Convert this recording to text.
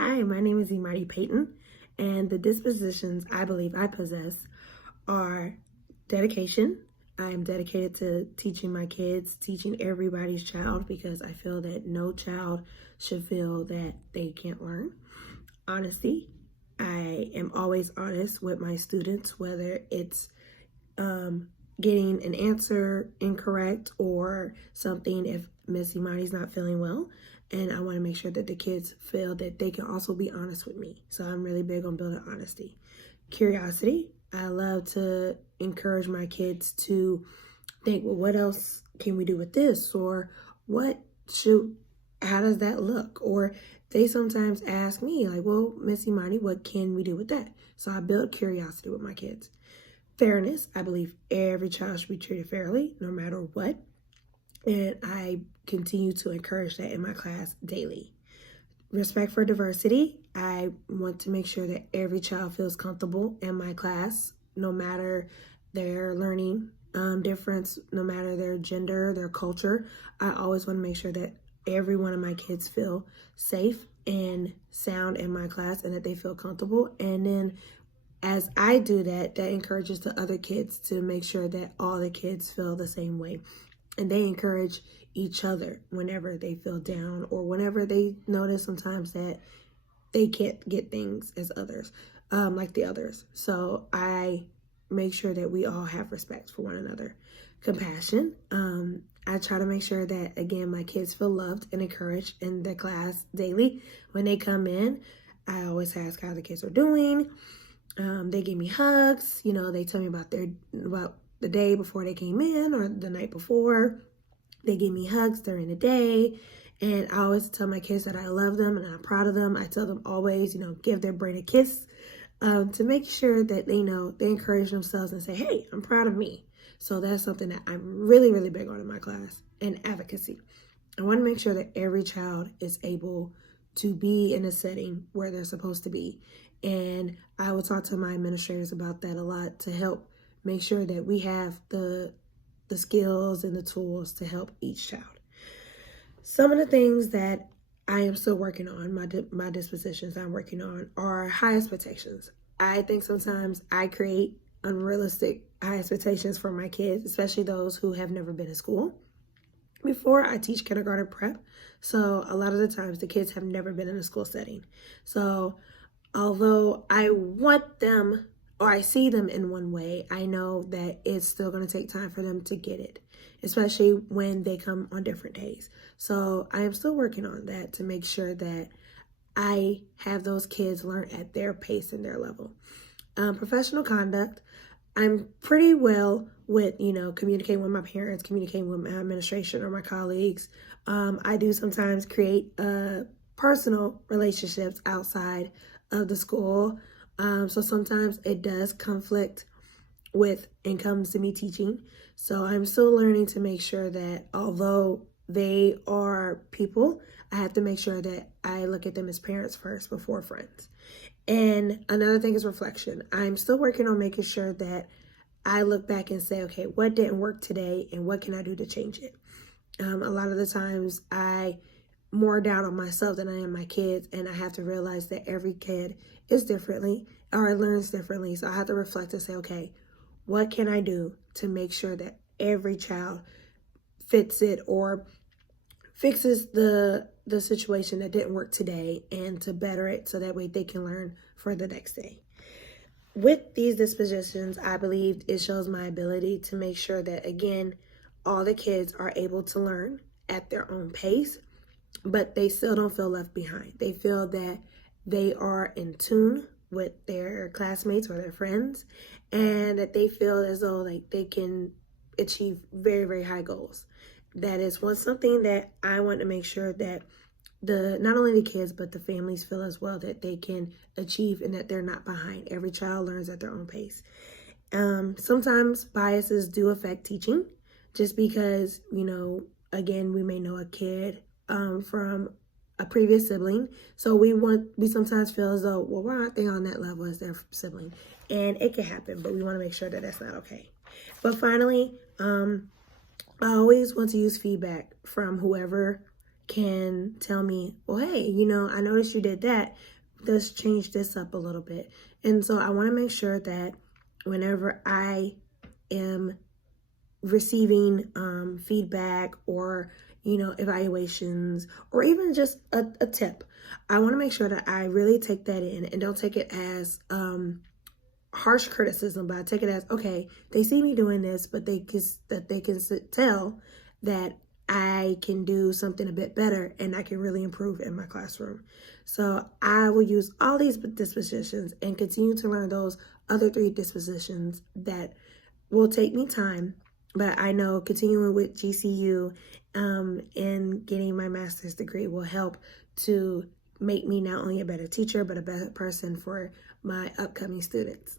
Hi, my name is Imari Payton, and the dispositions I believe I possess are dedication. I am dedicated to teaching my kids, teaching everybody's child, because I feel that no child should feel that they can't learn. Honesty. I am always honest with my students, whether it's getting an answer incorrect or something if Miss Imani's not feeling well. And I want to make sure that the kids feel that they can also be honest with me. So I'm really big on building honesty. Curiosity. I love to encourage my kids to think, well, what else can we do with this? Or how does that look? Or they sometimes ask me, like, well, Miss Imani, what can we do with that? So I build curiosity with my kids. Fairness. I believe every child should be treated fairly, no matter what. And I continue to encourage that in my class daily. Respect for diversity. I want to make sure that every child feels comfortable in my class, no matter their learning difference, no matter their gender, their culture. I always want to make sure that every one of my kids feel safe and sound in my class and that they feel comfortable. And then as I do that, that encourages the other kids to make sure that all the kids feel the same way. And they encourage each other whenever they feel down or whenever they notice sometimes that they can't get things as others, like the others. So I make sure that we all have respect for one another. Compassion. I try to make sure that, again, my kids feel loved and encouraged in the class daily. When they come in, I always ask how the kids are doing. They give me hugs. They tell me about the day before they came in or the night before. They give me hugs during the day. And I always tell my kids that I love them and I'm proud of them. I tell them always, give their brain a kiss to make sure that they encourage themselves and say, hey, I'm proud of me. So that's something that I'm really, really big on in my class, and advocacy. I want to make sure that every child is able to be in a setting where they're supposed to be. And I will talk to my administrators about that a lot to help make sure that we have the skills and the tools to help each child. Some of the things that I am still working on, my dispositions I'm working on, are high expectations. I think sometimes I create unrealistic high expectations for my kids, especially those who have never been in school before. I teach kindergarten prep, so a lot of the times the kids have never been in a school setting. So although I want them, or I see them in one way, I know that it's still going to take time for them to get it, especially when they come on different days. So I am still working on that to make sure that I have those kids learn at their pace and their level. Professional conduct. I'm pretty well with, communicating with my parents, communicating with my administration or my colleagues. I do sometimes create personal relationships outside of the school. So sometimes it does conflict with and comes to me teaching. So I'm still learning to make sure that although they are people, I have to make sure that I look at them as parents first before friends. And another thing is reflection. I'm still working on making sure that I look back and say, okay, what didn't work today and what can I do to change it? A lot of the times I more down on myself than I am my kids, and I have to realize that every kid is differently or learns differently. So I have to reflect and say, okay, what can I do to make sure that every child fits it or fixes the situation that didn't work today and to better it so that way they can learn for the next day. With these dispositions, I believe it shows my ability to make sure that, again, all the kids are able to learn at their own pace, but they still don't feel left behind. They feel that they are in tune with their classmates or their friends, and that they feel as though they can achieve very, very high goals. That is something that I want to make sure that not only the kids, but the families feel as well that they can achieve and that they're not behind. Every child learns at their own pace. Sometimes biases do affect teaching just because, again, we may know a kid from a previous sibling. So we sometimes feel as though, well, why aren't they on that level as their sibling? And it can happen, but we want to make sure that that's not okay. But finally, I always want to use feedback from whoever can tell me, well, hey, I noticed you did that. Let's change this up a little bit. And so I want to make sure that whenever I am receiving feedback or evaluations or even just a tip, I want to make sure that I really take that in and don't take it as harsh criticism, but I take it as, okay, they see me doing this, but they can tell that I can do something a bit better and I can really improve in my classroom. So I will use all these dispositions and continue to learn those other 3 dispositions that will take me time. But I know continuing with GCU and getting my master's degree will help to make me not only a better teacher, but a better person for my upcoming students.